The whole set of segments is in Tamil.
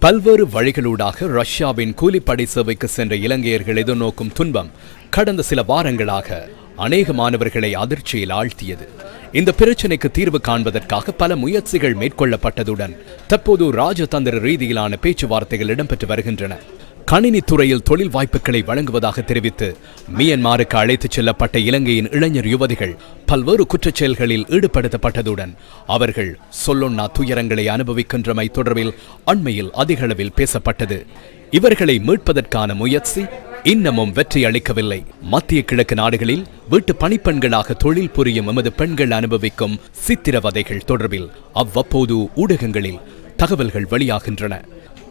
பல்வேறு வழிகளூடாக ரஷ்யாவின் கூலிப்படை சேவைக்கு சென்ற இலங்கையர்கள் எதிர்நோக்கும் துன்பம் கடந்த சில வாரங்களாக அநேக மாணவர்களை அதிர்ச்சியில் ஆழ்த்தியது. இந்த பிரச்சினைக்கு தீர்வு காண்பதற்காக பல முயற்சிகள் மேற்கொள்ளப்பட்டதுடன் தற்போது ராஜதந்திர ரீதியிலான பேச்சுவார்த்தைகள் இடம்பெற்று வருகின்றன. கணினி துறையில் தொழில் வாய்ப்புகளை வழங்குவதாக தெரிவித்து மியன்மாருக்கு அழைத்துச் செல்லப்பட்ட இலங்கையின் இளைஞர் யுவதிகள் பல்வேறு குற்றச் செயல்களில் ஈடுபடுத்தப்பட்டதுடன் அவர்கள் சொல்லொன்னா துயரங்களை அனுபவிக்கின்றமை தொடர்பில் அண்மையில் அதிகளவில் பேசப்பட்டது. இவர்களை மீட்பதற்கான முயற்சி இன்னமும் வெற்றி அளிக்கவில்லை. மத்திய கிழக்கு நாடுகளில் வீட்டு பணிப்பெண்களாக தொழில் புரியும் எமது பெண்கள் அனுபவிக்கும் சித்திரவதைகள் தொடர்பில் அவ்வப்போது ஊடகங்களில் தகவல்கள் வெளியாகின்றன.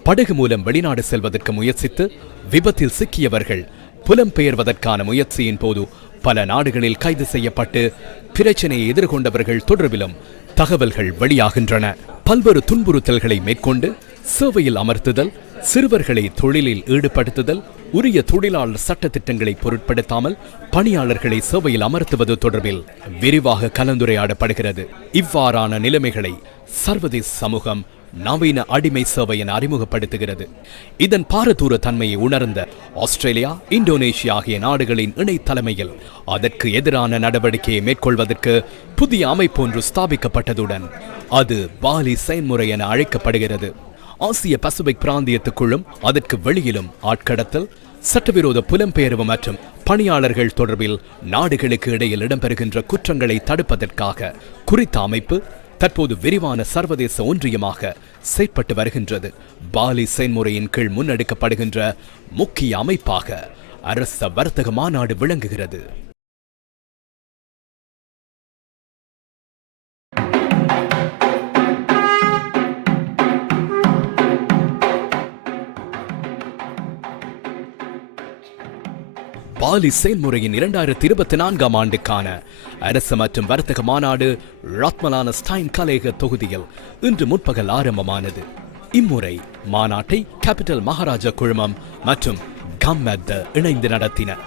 படகு மூலம் வெளிநாடு செல்வதற்கு முயற்சித்து விபத்தில் சிக்கியவர்கள் புலம்பெயர்வதற்கான முயற்சியின் போது பல நாடுகளில் கைது செய்யப்பட்டு பிரச்சனையை எதிர்கொண்டவர்கள் தொடர்பிலும் தகவல்கள் வெளியாகின்றன. பல்வேறு துன்புறுத்தல்களை மேற்கொண்டு சேவையில் அமர்த்துதல் சிறுவர்களை தொழிலில் ஈடுபடுத்துதல் உரிய தொழிலாளர் சட்ட திட்டங்களை பொருட்படுத்தாமல் பணியாளர்களை சேவையில் அமர்த்துவது தொடர்பில் விரிவாக கலந்துரையாடப்படுகிறது. இவ்வாறான நிலைமைகளை சர்வதேச சமூகம் நவீன அடிமை சேவை என அறிமுகப்படுத்துகிறது. இதன் பாரதூர தன்மையை உணர்ந்த ஆஸ்திரேலியா இந்தோனேஷியா ஆகிய நாடுகளின் இணை தலைமையில் அதற்கு எதிரான நடவடிக்கையை மேற்கொள்வதற்கு புதிய அமைப்பு ஒன்று ஸ்தாபிக்கப்பட்டதுடன் அது பாலி செயல்முறை என அழைக்கப்படுகிறது. ஆசிய பசிபிக் பிராந்தியத்துக்குள்ளும் அதற்கு வெளியிலும் ஆட்கடத்தல் சட்டவிரோத புலம்பெயர்வு மற்றும் பணியாளர்கள் தொடர்பில் நாடுகளுக்கு இடையில் இடம்பெறுகின்ற குற்றங்களை தடுப்பதற்காக குறித்த அமைப்பு தற்போது விரிவான சர்வதேச ஒன்றியமாக செயற்பட்டு வருகின்றது. பாலி செயல்முறையின் கீழ் முன்னெடுக்கப்படுகின்ற முக்கிய அமைப்பாக அரச வர்த்தக மாநாடு விளங்குகிறது. பாலி செயல்முறையின் இரண்டாயிரத்தி இருபத்தி நான்காம் ஆண்டுக்கான அரசு மற்றும் வர்த்தக மாநாடு ரத்மலான ஸ்டைன் கலேக தொகுதியில் இன்று முற்பகல் ஆரம்பமானது. இம்முறை மாநாட்டை கேபிட்டல் மகாராஜா குழுமம் மற்றும் கம்மெத்த இணைந்து நடத்தின.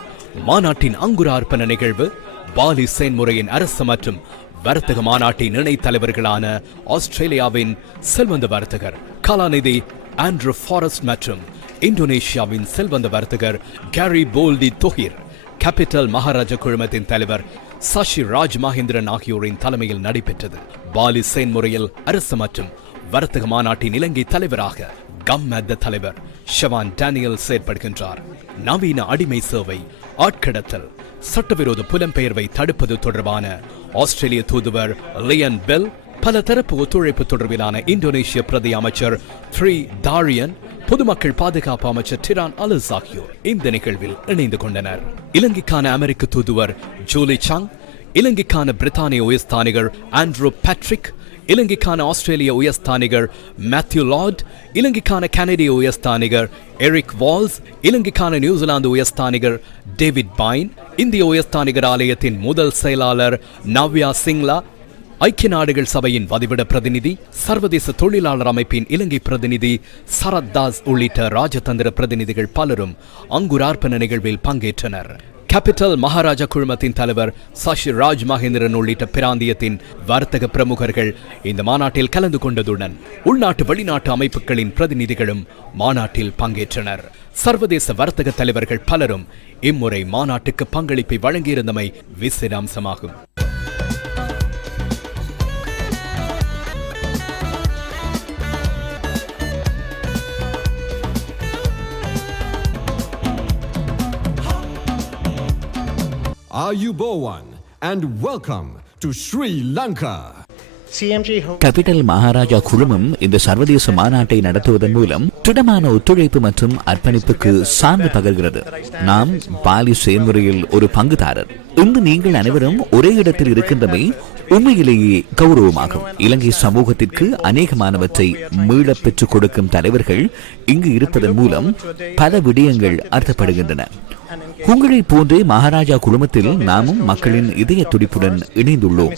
மாநாட்டின் அங்குரார்ப்பண நிகழ்வு பாலி செயல்முறையின் அரசு மற்றும் வர்த்தக மாநாட்டின் இணைத் தலைவர்களான ஆஸ்திரேலியாவின் செல்வந்த வர்த்தகர் கலாநிதி ஆண்ட்ரூ ஃபாரஸ்ட் மற்றும் இந்தோனேஷியாவின் செல்வந்த வர்த்தகர் Garibaldi Thohir capital Maharaja குழுமத்தின் தலைவர் சஷி ராஜ் மகேந்திரன் ஆகியோரின் தலைமையில் நடைபெற்றது. பாலி செயல்முறையில் அரசு மற்றும் வர்த்தக மாநாட்டின் இலங்கை தலைவராக கம்மத் தலைவர் ஷவான் டேனியல் செயற்படுகின்றார். நவீன அடிமை சேவை ஆட்கடத்தல் சட்டவிரோத புலம்பெயர்வை தடுப்பது தொடர்பான ஆஸ்திரேலிய தூதுவர் லியன் பெல் பல தரப்பு ஒத்துழைப்பு தொடர்பிலான இந்தோனேஷிய பிரதி அமைச்சர் த்ரீ தாரியன் பொதுமக்கள் பாதுகாப்பு அமைச்சர் டிரான் அலஸ் ஆகியோர் இந்த நிகழ்வில் இணைந்து கொண்டனர். இலங்கைக்கான அமெரிக்க தூதுவர் ஜூலி சாங் இலங்கைக்கான பிரித்தானிய உயர்ஸ்தானிகர் ஆண்ட்ரூ பேட்ரிக் இலங்கைக்கான ஆஸ்திரேலிய உயர்ஸ்தானிகர் மேத்யூ லார்ட் இலங்கைக்கான கனடிய உயர்ஸ்தானிகர் எரிக் வால்ஸ் இலங்கைக்கான நியூசிலாந்து உயர்ஸ்தானிகர் டேவிட் பைன் இந்திய உயர்ஸ்தானிகர் ஆலயத்தின் முதல் செயலாளர் நவ்யா சிங்லா ஐக்கிய நாடுகள் சபையின் வதிவிட பிரதிநிதி சர்வதேச தொழிலாளர் அமைப்பின் இலங்கை பிரதிநிதி சரத் தாஸ் உள்ளிட்ட ராஜதந்திர பிரதிநிதிகள் பலரும் அங்குரார்ப்பண நிகழ்வில் பங்கேற்றனர். கேபிட்டல் மகாராஜா குழுமத்தின் தலைவர் சஷி ராஜ் மகேந்திரன் உள்ளிட்ட பிராந்தியத்தின் வர்த்தக பிரமுகர்கள் இந்த மாநாட்டில் கலந்து கொண்டதுடன் உள்நாட்டு வெளிநாட்டு அமைப்புகளின் பிரதிநிதிகளும் மாநாட்டில் பங்கேற்றனர். சர்வதேச வர்த்தக தலைவர்கள் பலரும் இம்முறை மாநாட்டுக்கு பங்களிப்பை வழங்கியிருந்தமை விசிற அம்சமாகும் Ayubowan and welcome to Sri Lanka. Capital Maharaja குழுமம் இந்த சர்வதேச மாநாட்டை நடத்துவதன் மூலம் திடமான ஒத்துழைப்பு மற்றும் அர்ப்பணிப்புக்கு சார்ந்து பகர்கிறது. நாம் பாலி செயல்முறையில் ஒரு பங்குதாரர். இன்று நீங்கள் அனைவரும் ஒரே இடத்தில் இருக்கின்றமை உண்மையிலேயே கௌரவமாகும். இலங்கை சமூகத்திற்கு அநேகமானவற்றை மீளப் பெற்றுக் கொடுக்கும் தலைவர்கள் இங்கு இருப்பதன் மூலம் பல விடயங்கள் அர்த்தப்படுகின்றன. உங்களைப் போன்றே மகாராஜா குழுமத்தில் நாமும் மக்களின் இதய துடிப்புடன் இணைந்துள்ளோம்.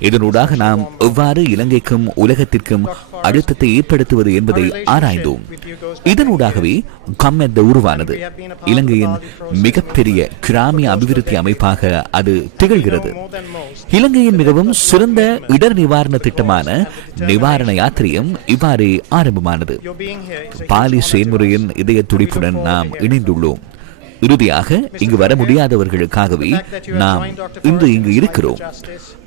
இதனூடாக நாம் எவ்வாறு இலங்கைக்கும் உலகத்திற்கும் அழுத்தத்தை ஏற்படுத்துவது என்பதை ஆராய்ந்தோம். இதனூடாகவே கம்மெத்த உருவானது. இலங்கையின் மிகப்பெரிய கிராமிய அபிவிருத்தி அமைப்பாக அது திகழ்கிறது. இலங்கையின் மிகவும் சிறந்த இடர் நிவாரண திட்டமான நிவாரண யாத்திரையும் இவ்வாறே ஆரம்பமானது. பாலி செயல்முறையின் இதய துடிப்புடன் நாம் இணைந்துள்ளோம். இறுதியாக இங்கு வர முடியாதவர்களுக்காகவே நாம் இன்று இங்கு இருக்கிறோம்.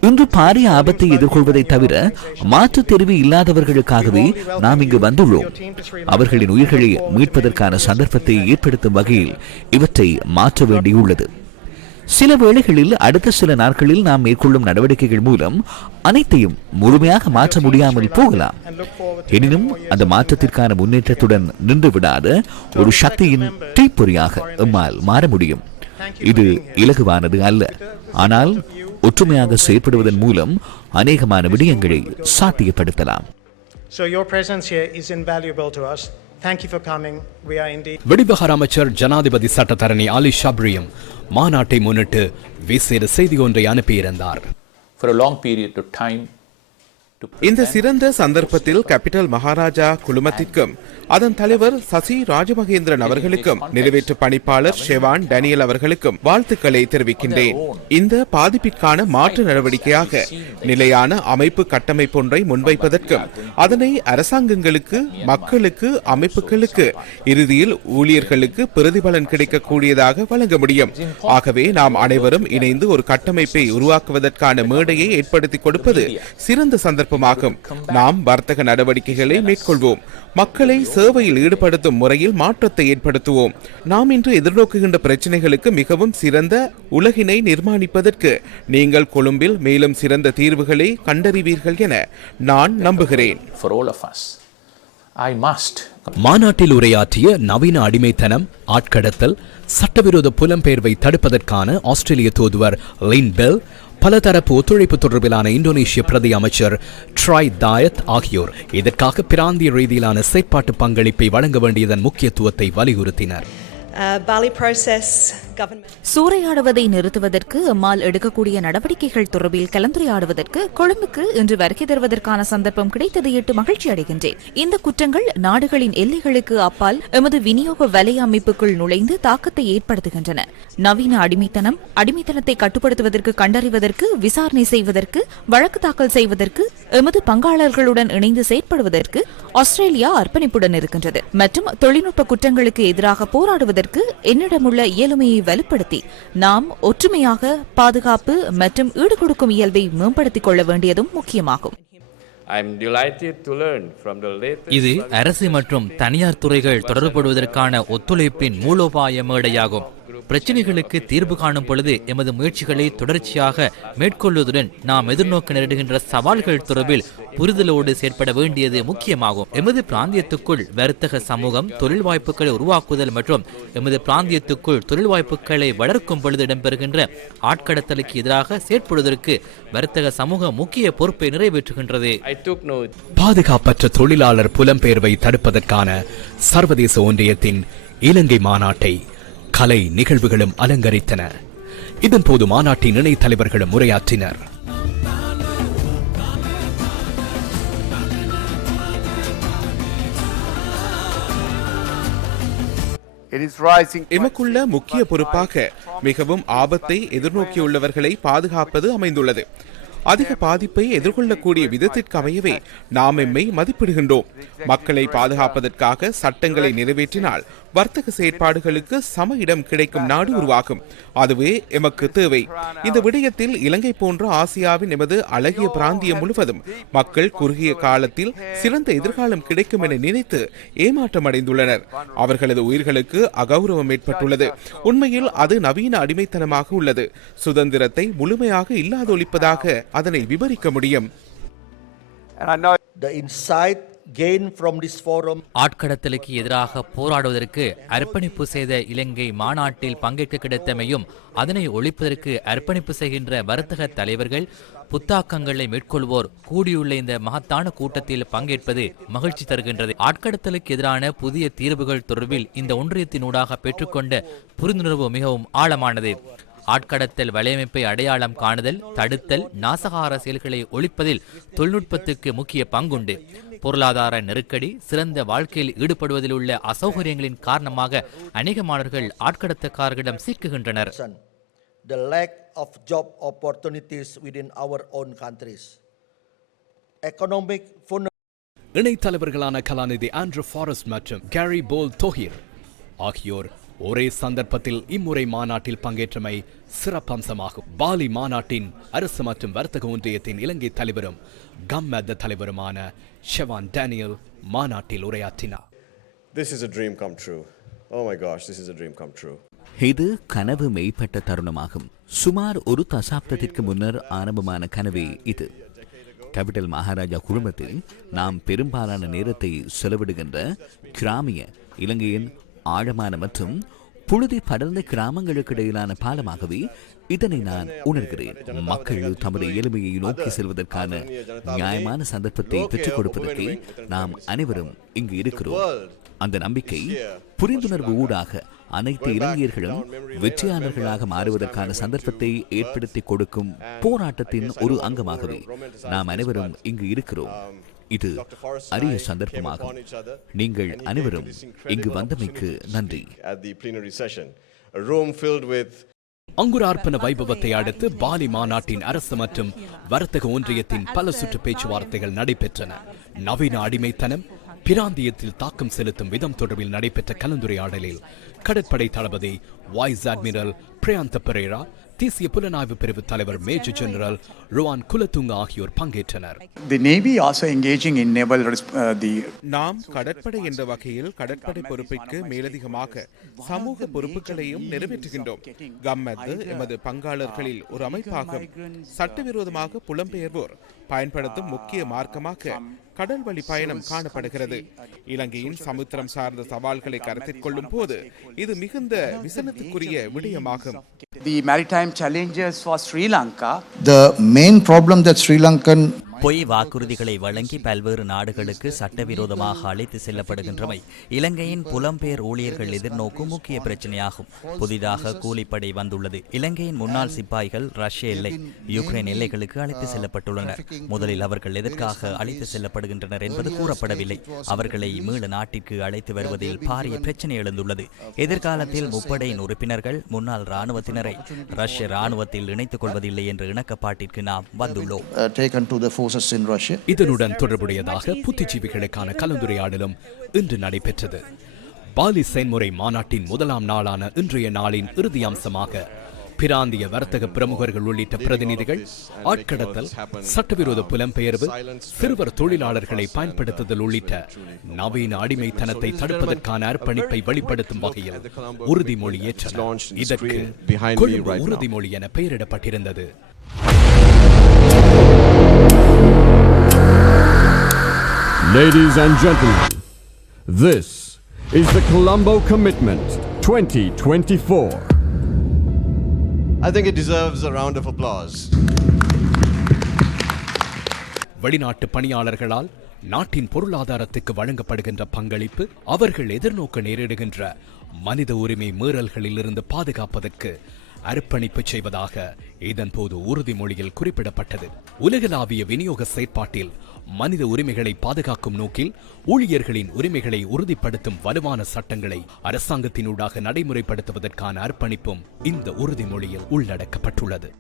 இன்று பாரிய ஆபத்தை எதிர்கொள்வதை தவிர மாற்றுத் தெரிவு இல்லாதவர்களுக்காகவே நாம் இங்கு வந்துள்ளோம். அவர்களின் உயிர்களை மீட்பதற்கான சந்தர்ப்பத்தை ஏற்படுத்தும் வகையில் இவற்றை மாற்ற வேண்டியுள்ளது. சில வேளைகளில் அடுத்த சில நாட்களில் நாம் மேற்கொள்ளும் நடவடிக்கைகள் மூலம் அனைத்தையும் முழுமையாக மாற்ற முடியாமல் போகலாம். எனினும் அந்த மாற்றத்திற்கான முன்னேற்றத்துடன் நின்று விடாத ஒரு சக்தியின் தீப்பொறியாக எம்மால் மாற முடியும். இது இலகுவானது அல்ல. ஆனால் ஒற்றுமையாக செயற்படுவதன் மூலம் அநேகமான விடயங்களை சாத்தியப்படுத்தலாம். So your presence here is invaluable to us. Thank you for coming. We are indeed வெளிவிவகார அமைச்சர் ஜனாதிபதி சட்டத்தரணி அலி ஷப்ரியும் மாநாட்டை முன்னிட்டு விசேட செய்தி ஒன்றை அனுப்பியிருந்தார் for a long period of time இந்த சிறந்த சந்தர்ப்பத்தில் கேபிட்டல் மகாராஜா குழுமத்திற்கும் அதன் தலைவர் சசி ராஜமகேந்திரன் அவர்களுக்கும் நிறைவேற்று பணிப்பாளர் ஷெவான் டேனியல் அவர்களுக்கும் வாழ்த்துக்களை தெரிவிக்கின்றேன். இந்த பாதிப்பிற்கான மாற்று நடவடிக்கையாக நிலையான அமைப்பு கட்டமைப்பு ஒன்றை முன்வைப்பதற்கும் அதனை அரசாங்கங்களுக்கு மக்களுக்கு அமைப்புகளுக்கு இறுதியில் ஊழியர்களுக்கு பிரதிபலன் கிடைக்கக்கூடியதாக வழங்க முடியும். ஆகவே நாம் அனைவரும் இணைந்து ஒரு கட்டமைப்பை உருவாக்குவதற்கான மேடையை ஏற்படுத்தி கொடுப்பது சிறந்த சந்தர்ப்பம். சந்தர்ப்பமாகும் நாம் வர்த்தக நடவடிக்கைகளை மேற்கொள்வோம். மக்களை சேவையில் ஈடுபடுத்தும் முறையில் மாற்றத்தை ஏற்படுத்துவோம். நாம் இன்று எதிர்நோக்குகின்ற பிரச்சனைகளுக்கு மிகவும் சிறந்த உலகினை நிர்மாணிப்பதற்கு நீங்கள் கொழும்பில் மேலும் சிறந்த தீர்வுகளை கண்டறிவீர்கள் என நான் நம்புகிறேன். For all of us. I must மாநாட்டில் உரையாற்றிய நவீன அடிமைத்தனம் ஆட்கடத்தல் சட்டவிரோத புலம்பெயர்வை தடுப்பதற்கான ஆஸ்திரேலிய தூதுவர் லின் பெல் பலதரப்பு ஒத்துழைப்பு தொடர்பிலான இந்தோனேஷிய பிரதி அமைச்சர் ட்ராய் தாயத் ஆகியோர் இதற்காக பிராந்திய ரீதியிலான செயற்பாட்டு பங்களிப்பை வழங்க வேண்டியதன் முக்கியத்துவத்தை வலியுறுத்தினர். Uh, சூறையாடுவதை நிறுத்துவதற்கு அம்மால் எடுக்கக்கூடிய நடவடிக்கைகள் தொடர்பில் கலந்துரையாடுவதற்கு கொழும்புக்கு இன்று வருகை தருவதற்கான சந்தர்ப்பம் கிடைத்ததை மகிழ்ச்சி அடைகின்றேன். இந்த குற்றங்கள் நாடுகளின் எல்லைகளுக்கு அப்பால் எமது விநியோக வலை அமைப்புக்குள் நுழைந்து தாக்கத்தை ஏற்படுத்துகின்றன. நவீன அடிமைத்தனம் அடிமைத்தனத்தை கட்டுப்படுத்துவதற்கு கண்டறிவதற்கு விசாரணை செய்வதற்கு வழக்கு தாக்கல் செய்வதற்கு எமது பங்காளர்களுடன் இணைந்து செயற்படுவதற்கு ஆஸ்திரேலியா அர்ப்பணிப்புடன் இருக்கின்றது. மற்றும் தொழில்நுட்ப குற்றங்களுக்கு எதிராக போராடுவதற்கு என்னிடமுள்ள இயலுமையை வலுப்படுத்தி நாம் ஒற்றுமையாக பாதுகாப்பு மற்றும் ஈடுகொடுக்கும் இயல்பை மேம்படுத்திக் கொள்ள வேண்டியதும் முக்கியமாகும். இது அரசு மற்றும் தனியார் துறைகள் தொடர்படுவதற்கான ஒத்துழைப்பின் மூலோபாய மேடையாகும். பிரச்சனைகளுக்கு தீர்வு காணும் பொழுது எமது முயற்சிகளை தொடர்ச்சியாக மேற்கொள்வதுடன் நாம் எதிர்நோக்க நேரிடுகின்ற சவால்கள் தொடர்பில் புரிதலோடு செயற்பட வேண்டியது முக்கியமாகும். எமது பிராந்தியத்துக்குள் வர்த்தக சமூகம் தொழில் வாய்ப்புகளை உருவாக்குதல் மற்றும் எமது பிராந்தியத்துக்குள் தொழில் வாய்ப்புகளை வளர்க்கும் பொழுது இடம்பெறுகின்ற ஆட்கடத்தலுக்கு எதிராக செயற்படுவதற்கு வர்த்தக சமூகம் முக்கிய பொறுப்பை நிறைவேற்றுகின்றது. பாதுகாப்பற்ற தொழிலாளர் புலம்பெயர்வை தடுப்பதற்கான சர்வதேச ஒன்றியத்தின் இலங்கை மாநாட்டை கலை நிகழ்வுகளும் அலங்கரித்தன. இதன்போது மாநாட்டின் இணைத் தலைவர்களும் உரையாற்றினர். எமக்குள்ள முக்கிய பொறுப்பாக மிகவும் ஆபத்தை எதிர்நோக்கியுள்ளவர்களை பாதுகாப்பது அமைந்துள்ளது. அதிக பாதிப்பை எதிர்கொள்ளக்கூடிய விதத்திற்கு அமையவே நாம் எம்மை மதிப்பிடுகின்றோம். மக்களை பாதுகாப்பதற்காக சட்டங்களை நிறைவேற்றினால் வர்த்தக செயற்பாடுகளுக்கு சம இடம் கிடைக்கும் நாடு உருவாகும். அதுவே எமக்கு தேவை. இந்த விடயத்தில் இலங்கை போன்ற ஆசியாவின் எமது அழகிய பிராந்தியம் முழுவதும் மக்கள் குறுகிய காலத்தில் சிறந்த எதிர்காலம் கிடைக்கும் என நினைத்து ஏமாற்றம் அடைந்துள்ளனர் அவர்களது உயிர்களுக்கு அகௌரவம் ஏற்பட்டுள்ளது. உண்மையில் அது நவீன அடிமைத்தனமாக உள்ளது. சுதந்திரத்தை முழுமையாக இல்லாதொழிப்பதாக அதனை விவரிக்க முடியும். The insight gain from this forum ஆட்கடத்தலுக்கு எதிராக போராடுவதற்கு அர்ப்பணிப்பு செய்த இலங்கை மாநாட்டில் பங்கேற்க கிடைத்தமையும் அதனை ஒழிப்பதற்கு அர்ப்பணிப்பு செய்கின்ற வர்த்தக தலைவர்கள் புத்தாக்கங்களை மேற்கொள்வோர் கூடியுள்ள இந்த மகத்தான கூட்டத்தில் பங்கேற்பது மகிழ்ச்சி தருகின்றது. ஆட்கடத்தலுக்கு எதிரான புதிய தீர்வுகள் தொடர்பில் இந்த ஒன்றியத்தினூடாக பெற்றுக்கொண்ட புரிந்துணர்வு மிகவும் ஆழமானது. ஆட்கடத்தல் வலையமைப்பை அடையாளம் காணுதல் தடுத்தல் நாசகார செயல்களை ஒழிப்பதில் தொழில்நுட்பத்துக்கு முக்கிய பங்குண்டு. பொருளாதார நெருக்கடி சிறந்த வாழ்க்கையில் ஈடுபடுவதில் உள்ள அசௌகரியங்களின் காரணமாக அநேக மாணவர்கள் ஆட்கடத்தக்காரர்களிடம் சிக்குகின்றனர். The lack of job opportunities within our own countries. Economic இணைத்தலைவர்களான கலாநிதி ஆண்ட்ரூ ஃபாரஸ்ட் மற்றும் கேரி போல் தோஹிர் ஆகியோர் ஒரே சந்தர்ப்பத்தில் இம்முறை மாநாட்டில் பங்கேற்றமை சிறப்பம்சமாகும் பாலி மாநாட்டின் அரசு மற்றும் வர்த்தக ஒன்றியத்தின் இலங்கை தலைவரும் கம்மத் தலைவருமான ஷெவான் டேனியல் மாநாட்டில் உரையாற்றினார் This is a dream come true. Oh my gosh, this is a dream come true. இது கனவு மெய்ப்பட்ட தருணமாகும் சுமார் ஒரு தசாப்தத்திற்கு முன்னர் ஆரம்பமான கனவே இது கேபிட்டல் மகாராஜா குழுமத்தில் நாம் பெரும்பாலான நேரத்தை செலவிடுகின்ற கிராமிய இலங்கையின் ஆழமான மற்றும் புழுதி படர்ந்த கிராமங்களுக்கு இடையிலான பாலமாகவே இதனை நான் உணர்கிறேன். மக்கள் தமது எளிமையை நோக்கி செல்வதற்கான நியாயமான சந்தர்ப்பத்தை பெற்றுக் கொடுப்பதற்கு நாம் அனைவரும் இங்கு இருக்கிறோம். அந்த நம்பிக்கை புரிந்துணர்வு ஊடாக அனைத்து இளைஞர்களும் வெற்றியாளர்களாக மாறுவதற்கான சந்தர்ப்பத்தை ஏற்படுத்தி கொடுக்கும் போராட்டத்தின் ஒரு அங்கமாகவே நாம் அனைவரும் இங்கு இருக்கிறோம். இது அரிய சந்தர்ப்பமாகும். நீங்கள் அனைவரும் இங்கு வந்தமைக்கு நன்றி. அங்குரார்ப்பண வைபவத்தை அடுத்து பாலி மாநாட்டின் அரசு மற்றும் வர்த்தக ஒன்றியத்தின் பல சுற்று பேச்சுவார்த்தைகள் நடைபெற்றன. நவீன அடிமைத்தனம் பிராந்தியத்தில் தாக்கம் செலுத்தும் விதம் தொடர்பில் நடைபெற்ற கலந்துரையாடலில் கடற்படை தளபதி வைஸ் அட்மிரல் பிரியாந்த பெரேரா தேசிய புலனாய்வு பிரிவு தலைவர் மேஜர் ஜெனரல் ருவான் குலத்துங்க ஆகியோர் பங்கேற்றனர். The Navy also engaging in naval res- uh, நாம் கடற்படை என்ற வகையில் கடற்படை பொறுப்பிற்கு மேலதிகமாக சமூக பொறுப்புகளையும் நிறைவேற்றுகின்றோம். கம்மத்து எமது பங்காளர்களில் ஒரு அமைப்பாகும். சட்டவிரோதமாக புலம்பெயர்வோர் பயன்படுத்தும் முக்கிய மார்க்கமாக கடல் வழி பயணம் காணப்படுகிறது. இலங்கையின் சமுத்திரம் சார்ந்த சவால்களை கருத்தில் கொள்ளும் போது இது மிகுந்த விசனத்துக்குரிய விடயமாகும். the maritime challenges for Sri Lanka. The main problem that Sri Lankan பொய் வாக்குறுதிகளை வழங்கி பல்வேறு நாடுகளுக்கு சட்டவிரோதமாக அழைத்து செல்லப்படுகின்றமை இலங்கையின் புலம்பெயர் ஊழியர்கள் எதிர்நோக்கும் முக்கிய பிரச்சனையாகும். புதிதாக கூலிப்படை வந்துள்ளது. இலங்கையின் முன்னாள் சிப்பாய்கள் ரஷ்ய எல்லை யுக்ரைன் எல்லைகளுக்கு அழைத்து செல்லப்பட்டுள்ளனர். முதலில் அவர்கள் எதற்காக அழைத்து செல்லப்படுகின்றனர் என்பது கூறப்படவில்லை. அவர்களை மீள நாட்டிற்கு அழைத்து வருவதில் பாரிய பிரச்சனை எழுந்துள்ளது. எதிர்காலத்தில் முப்படையின் உறுப்பினர்கள் முன்னாள் ராணுவத்தினரை ரஷ்ய ராணுவத்தில் இணைத்துக் கொள்வதில்லை என்ற இணக்கப்பாட்டிற்கு நாம் வந்துள்ளோம். இதனுடன் தொடர்புடையதாக புத்திஜீவிகளுக்கான கலந்துரையாடலும் இன்று நடைபெற்றது. பாலி செயன்முறை மாநாட்டின் முதலாம் நாளான இன்றைய நாளின் இறுதி அம்சமாக பிராந்திய வர்த்தக பிரமுகர்கள் உள்ளிட்ட பிரதிநிதிகள் ஆட்கடத்தல் சட்டவிரோத புலம்பெயர்வு சிறுவர் தொழிலாளர்களை பயன்படுத்துதல் உள்ளிட்ட நவீன அடிமைத்தனத்தை தடுப்பதற்கான அர்ப்பணிப்பை வெளிப்படுத்தும் வகையில் உறுதிமொழி ஏற்றனர். இதற்கு உறுதிமொழி என பெயரிடப்பட்டிருந்தது. Ladies and gentlemen, this is the Colombo Commitment 2024. I think it deserves a round of applause. வெளிநாட்டு பணியாளர்களால் நாட்டின் பொருளாதாரத்துக்கு வழங்கப்படுகின்ற பங்களிப்பு அவர்கள் எதிர்நோக்க நேரிடுகின்ற மனித உரிமை மீறல்களிலிருந்து பாதுகாப்பதற்கு அர்ப்பணிப்பு செய்வதாக இதன்போது உறுதிமொழியில் குறிப்பிடப்பட்டது உலகளாவிய விநியோக செயற்பாட்டில் மனித உரிமைகளை பாதுகாக்கும் நோக்கில் ஊழியர்களின் உரிமைகளை உறுதிப்படுத்தும் வலுவான சட்டங்களை அரசாங்கத்தினூடாக நடைமுறைப்படுத்துவதற்கான அர்ப்பணிப்பும் இந்த உறுதிமொழியில் உள்ளடக்கப்பட்டுள்ளது.